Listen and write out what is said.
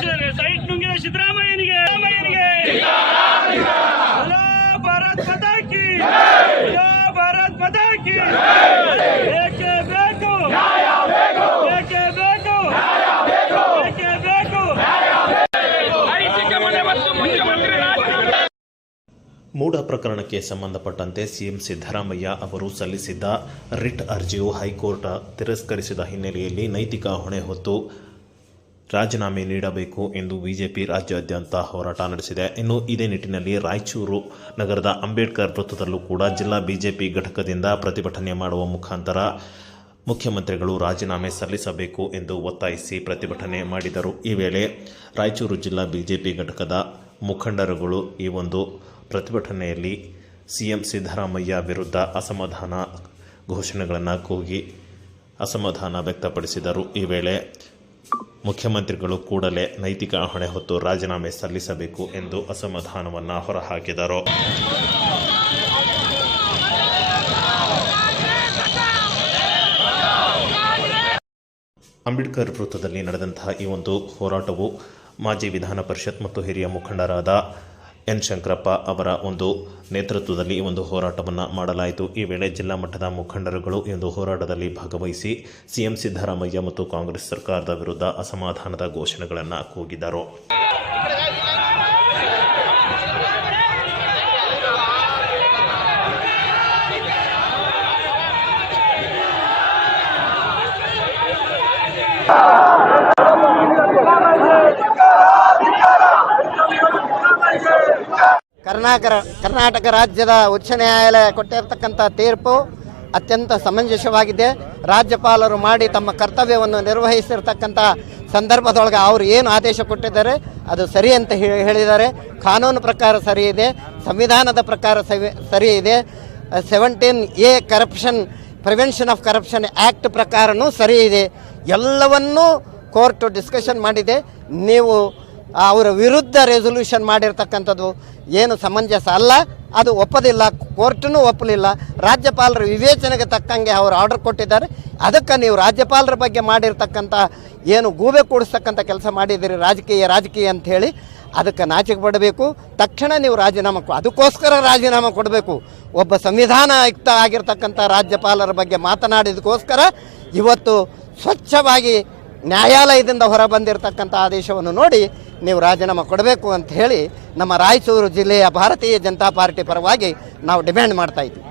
ಸಿದ್ದರಾಮಯ್ಯನಿಗೆ ಸಿದ್ದರಾಮಯ್ಯನಿಗೆ. ರಾಮಯ್ಯನಿಗೆ ಭಾರತ್ ಪತಾಕಿ ಭಾರತ್ ಪತಾಕಿ ಕಿ ಏಕೆ ಬೇಕು? ಏಕೆ ಬೇಕು? ಏಕೆ ಬೇಕು? ಮೂಡ ಪ್ರಕರಣಕ್ಕೆ ಸಂಬಂಧಪಟ್ಟಂತೆ ಸಿಎಂ ಸಿದ್ದರಾಮಯ್ಯ ಅವರು ಸಲ್ಲಿಸಿದ್ದ ರಿಟ್ ಅರ್ಜಿಯು ಹೈಕೋರ್ಟ್ ತಿರಸ್ಕರಿಸಿದ ಹಿನ್ನೆಲೆಯಲ್ಲಿ ನೈತಿಕ ಹೊಣೆ ಹೊತ್ತು ರಾಜೀನಾಮೆ ನೀಡಬೇಕು ಎಂದು ಬಿಜೆಪಿ ರಾಜ್ಯಾದ್ಯಂತ ಹೋರಾಟ ನಡೆಸಿದೆ. ಇನ್ನು ಇದೇ ನಿಟ್ಟಿನಲ್ಲಿ ರಾಯಚೂರು ನಗರದ ಅಂಬೇಡ್ಕರ್ ವೃತ್ತದಲ್ಲೂ ಕೂಡ ಜಿಲ್ಲಾ ಬಿಜೆಪಿ ಘಟಕದಿಂದ ಪ್ರತಿಭಟನೆ ಮಾಡುವ ಮುಖಾಂತರ ಮುಖ್ಯಮಂತ್ರಿಗಳು ರಾಜೀನಾಮೆ ಸಲ್ಲಿಸಬೇಕು ಎಂದು ಒತ್ತಾಯಿಸಿ ಪ್ರತಿಭಟನೆ ಮಾಡಿದರು. ಈ ವೇಳೆ ರಾಯಚೂರು ಜಿಲ್ಲಾ ಬಿಜೆಪಿ ಘಟಕದ ಮುಖಂಡರುಗಳು ಈ ಒಂದು ಪ್ರತಿಭಟನೆಯಲ್ಲಿ ಸಿಎಂ ಸಿದ್ದರಾಮಯ್ಯ ವಿರುದ್ಧ ಅಸಮಾಧಾನ ಘೋಷಣೆಗಳನ್ನು ಕೂಗಿ ಅಸಮಾಧಾನ ವ್ಯಕ್ತಪಡಿಸಿದರು. ಈ ವೇಳೆ ಮುಖ್ಯಮಂತ್ರಿಗಳು ಕೂಡಲೇ ನೈತಿಕ ಹೊಣೆ ಹೊತ್ತು ರಾಜೀನಾಮೆ ಸಲ್ಲಿಸಬೇಕು ಎಂದು ಅಸಮಾಧಾನವನ್ನು ಹೊರಹಾಕಿದರು. ಅಂಬೇಡ್ಕರ್ ವೃತ್ತದಲ್ಲಿ ನಡೆದಂತಹ ಈ ಒಂದು ಹೋರಾಟವು ಮಾಜಿ ವಿಧಾನ ಪರಿಷತ್ ಮತ್ತು ಹಿರಿಯ ಮುಖಂಡರಾದ ಎನ್ ಶಂಕರಪ್ಪ ಅವರ ಒಂದು ನೇತೃತ್ವದಲ್ಲಿ ಒಂದು ಹೋರಾಟವನ್ನು ಮಾಡಲಾಯಿತು. ಈ ವೇಳೆ ಜಿಲ್ಲಾ ಮಟ್ಟದ ಮುಖಂಡರುಗಳು ಒಂದು ಹೋರಾಟದಲ್ಲಿ ಭಾಗವಹಿಸಿ ಸಿಎಂ ಸಿದ್ದರಾಮಯ್ಯ ಮತ್ತು ಕಾಂಗ್ರೆಸ್ ಸರ್ಕಾರದ ವಿರುದ್ಧ ಅಸಮಾಧಾನದ ಘೋಷಣೆಗಳನ್ನು ಕೂಗಿದರು. ಕರ್ನಾಟಕ ಕರ್ನಾಟಕ ರಾಜ್ಯದ ಉಚ್ಚ ನ್ಯಾಯಾಲಯ ಕೊಟ್ಟಿರತಕ್ಕಂಥ ತೀರ್ಪು ಅತ್ಯಂತ ಸಮಂಜಸವಾಗಿದೆ. ರಾಜ್ಯಪಾಲರು ಮಾಡಿ ತಮ್ಮ ಕರ್ತವ್ಯವನ್ನು ನಿರ್ವಹಿಸಿರ್ತಕ್ಕಂಥ ಸಂದರ್ಭದೊಳಗೆ ಅವರು ಏನು ಆದೇಶ ಕೊಟ್ಟಿದ್ದಾರೆ, ಅದು ಸರಿ ಅಂತ ಹೇಳಿದ್ದಾರೆ. ಕಾನೂನು ಪ್ರಕಾರ ಸರಿ ಇದೆ, ಸಂವಿಧಾನದ ಪ್ರಕಾರ ಸರಿ ಇದೆ. Seventeen A corruption, prevention of corruption act ಪ್ರಕಾರನೂ ಸರಿ ಇದೆ. ಎಲ್ಲವನ್ನೂ ಕೋರ್ಟ್ ಡಿಸ್ಕಷನ್ ಮಾಡಿದೆ. ನೀವು ಅವರ ವಿರುದ್ಧ ರೆಸೊಲ್ಯೂಷನ್ ಮಾಡಿರ್ತಕ್ಕಂಥದ್ದು ಏನು ಸಮಂಜಸ ಅಲ್ಲ. ಅದು ಒಪ್ಪದಿಲ್ಲ ಕೋರ್ಟನ್ನು ಒಪ್ಪಲಿಲ್ಲ. ರಾಜ್ಯಪಾಲರ ವಿವೇಚನೆಗೆ ತಕ್ಕಂಗೆ ಅವರು ಆರ್ಡರ್ ಕೊಟ್ಟಿದ್ದಾರೆ. ಅದಕ್ಕೆ ನೀವು ರಾಜ್ಯಪಾಲರ ಬಗ್ಗೆ ಮಾಡಿರ್ತಕ್ಕಂಥ ಏನು ಗೂಬೆ ಕೂಡಿಸ್ತಕ್ಕಂಥ ಕೆಲಸ ಮಾಡಿದ್ದೀರಿ, ರಾಜಕೀಯ ರಾಜಕೀಯ ಹೇಳಿ ಅದಕ್ಕೆ ನಾಚಿಕೆ ಪಡಬೇಕು. ತಕ್ಷಣ ನೀವು ರಾಜೀನಾಮೆ ಅದಕ್ಕೋಸ್ಕರ ರಾಜೀನಾಮೆ ಕೊಡಬೇಕು. ಒಬ್ಬ ಸಂವಿಧಾನಯುಕ್ತ ಆಗಿರ್ತಕ್ಕಂಥ ರಾಜ್ಯಪಾಲರ ಬಗ್ಗೆ ಮಾತನಾಡಿದಕ್ಕೋಸ್ಕರ ಇವತ್ತು ಸ್ವಚ್ಛವಾಗಿ ನ್ಯಾಯಾಲಯದಿಂದ ಹೊರ ಬಂದಿರತಕ್ಕಂಥ ಆದೇಶವನ್ನು ನೋಡಿ ನೀವು ರಾಜೀನಾಮೆ ಕೊಡಬೇಕು ಅಂತ ಹೇಳಿ ನಮ್ಮ ರಾಯಚೂರು ಜಿಲ್ಲೆಯ ಭಾರತೀಯ ಜನತಾ ಪಾರ್ಟಿ ಪರವಾಗಿ ನಾವು ಡಿಮ್ಯಾಂಡ್ ಮಾಡ್ತಾ ಇದ್ದೀವಿ